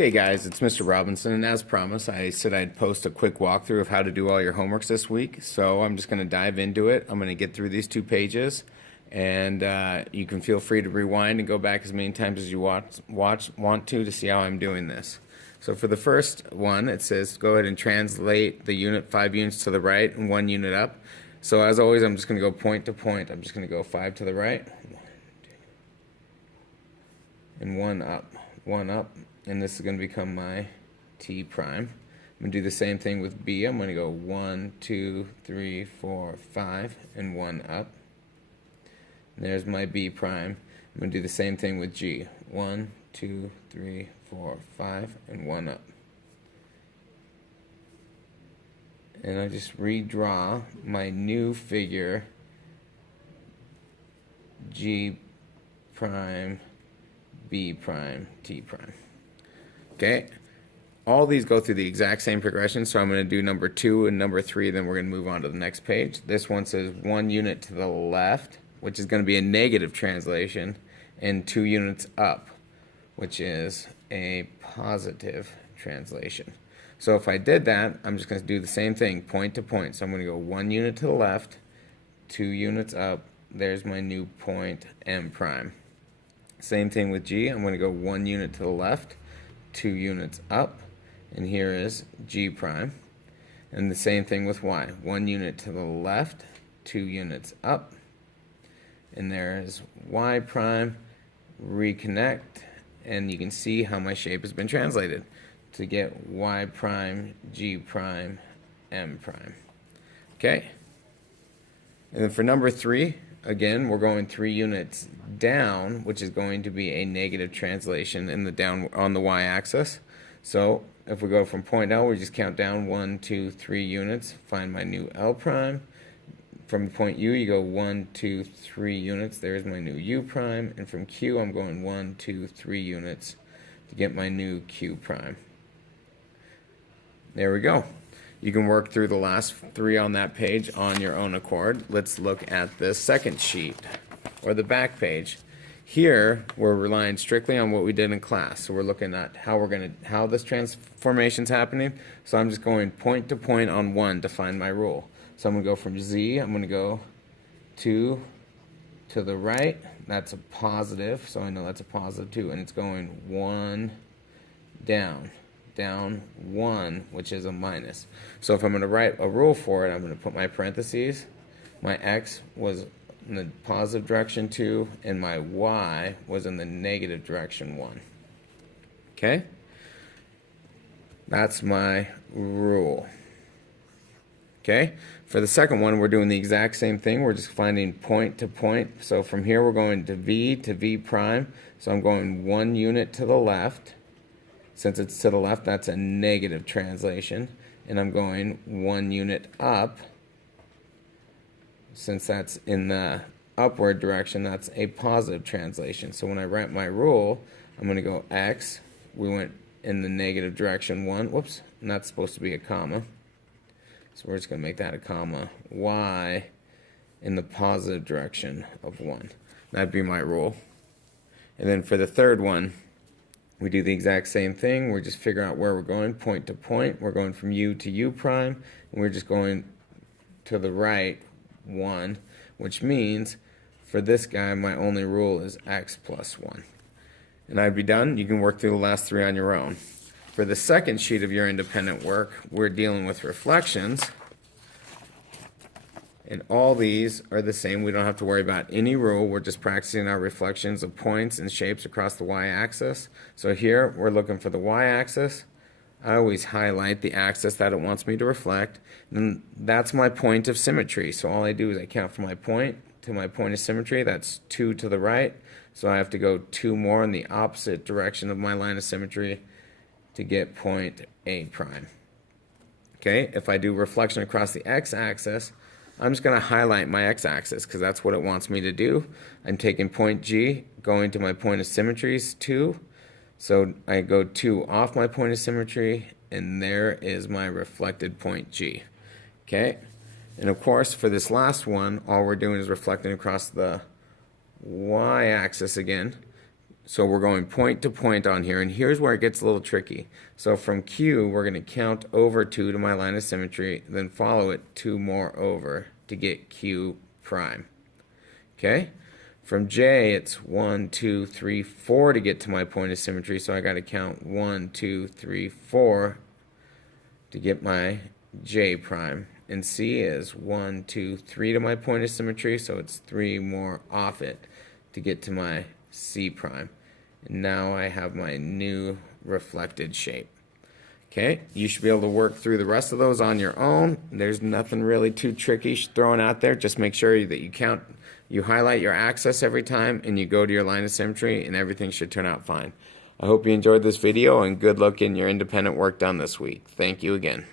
Okay guys, it's Mr. Robinson, and as promised, I said I'd post a quick walkthrough of how to do all your homeworks this week. So I'm just going to dive into it. I'm going to get through these 2 pages, and you can feel free to rewind and go back as many times as you want to see how I'm doing this. So for the first one, it says go ahead and translate the unit 5 units to the right and 1 unit up. So as always, I'm just going to go point to point. I'm just going to go 5 to the right, 1, 2, and 1 up, 1 up. And this is going to become my T prime. I'm going to do the same thing with B. I'm going to go 1, 2, 3, 4, 5, and 1 up. And there's my B prime. I'm going to do the same thing with G. 1, 2, 3, 4, 5, and 1 up. And I just redraw my new figure G prime, B prime, T prime. Okay, all these go through the exact same progression, so I'm going to do number 2 and number 3, then we're going to move on to the next page. This one says 1 unit to the left, which is going to be a negative translation, and 2 units up, which is a positive translation. So if I did that, I'm just going to do the same thing, point to point. So I'm going to go 1 unit to the left, 2 units up, there's my new point M prime. Same thing with G, I'm going to go 1 unit to the left, 2 units up, and here is G prime. And the same thing with Y, 1 unit to the left, 2 units up, and there is Y prime. Reconnect, and you can see how my shape has been translated to get Y prime, G prime, M prime. Okay, and then for number 3, again, we're going 3 units down, which is going to be a negative translation in the down on the y-axis. So if we go from point L, we just count down 1, 2, 3 units, find my new L prime. From point U, you go 1, 2, 3 units, there's my new U prime. And from Q, I'm going 1, 2, 3 units to get my new Q prime. There we go. You can work through the last 3 on that page on your own accord. Let's look at the second sheet, or the back page. Here, we're relying strictly on what we did in class. So we're looking at how this transformation's happening. So I'm just going point to point on 1 to find my rule. So I'm going to go from Z, I'm going to go 2 to the right. That's a positive, so I know that's a positive 2. And it's going 1 down. Down 1, which is a minus. So if I'm going to write a rule for it, I'm going to put my parentheses. My X was in the positive direction 2, and my Y was in the negative direction 1. Okay? That's my rule. Okay? For the second one, we're doing the exact same thing. We're just finding point to point. So from here, we're going to V prime. So I'm going 1 unit to the left. Since it's to the left, that's a negative translation. And I'm going 1 unit up. Since that's in the upward direction, that's a positive translation. So when I write my rule, I'm going to go X. We went in the negative direction 1. Whoops, and that's supposed to be a comma. So we're just going to make that a comma. Y in the positive direction of 1. That'd be my rule. And then for the third one, we do the exact same thing. We're just figuring out where we're going, point to point. We're going from U to U prime, and we're just going to the right 1, which means for this guy, my only rule is X plus 1. And I'd be done. You can work through the last 3 on your own. For the second sheet of your independent work, we're dealing with reflections. And all these are the same. We don't have to worry about any rule. We're just practicing our reflections of points and shapes across the y-axis. So here, we're looking for the y-axis. I always highlight the axis that it wants me to reflect. And that's my point of symmetry. So all I do is I count from my point to my point of symmetry. That's 2 to the right. So I have to go 2 more in the opposite direction of my line of symmetry to get point A prime. Okay, if I do reflection across the x-axis, I'm just going to highlight my x-axis because that's what it wants me to do. I'm taking point G, going to my point of symmetry is 2. So I go 2 off my point of symmetry, and there is my reflected point G. Okay? And of course, for this last one, all we're doing is reflecting across the y-axis again. So we're going point to point on here, and here's where it gets a little tricky. So from Q, we're going to count over 2 to my line of symmetry, then follow it 2 more over to get Q prime. Okay? From J, it's 1, 2, 3, 4 to get to my point of symmetry, so I got to count 1, 2, 3, 4 to get my J prime. And C is 1, 2, 3 to my point of symmetry, so it's 3 more off it to get to my C prime. And now I have my new reflected shape. Okay, you should be able to work through the rest of those on your own. There's nothing really too tricky thrown out there. Just make sure that you highlight your axis every time, and you go to your line of symmetry, and everything should turn out fine. I hope you enjoyed this video, and good luck in your independent work done this week. Thank you again.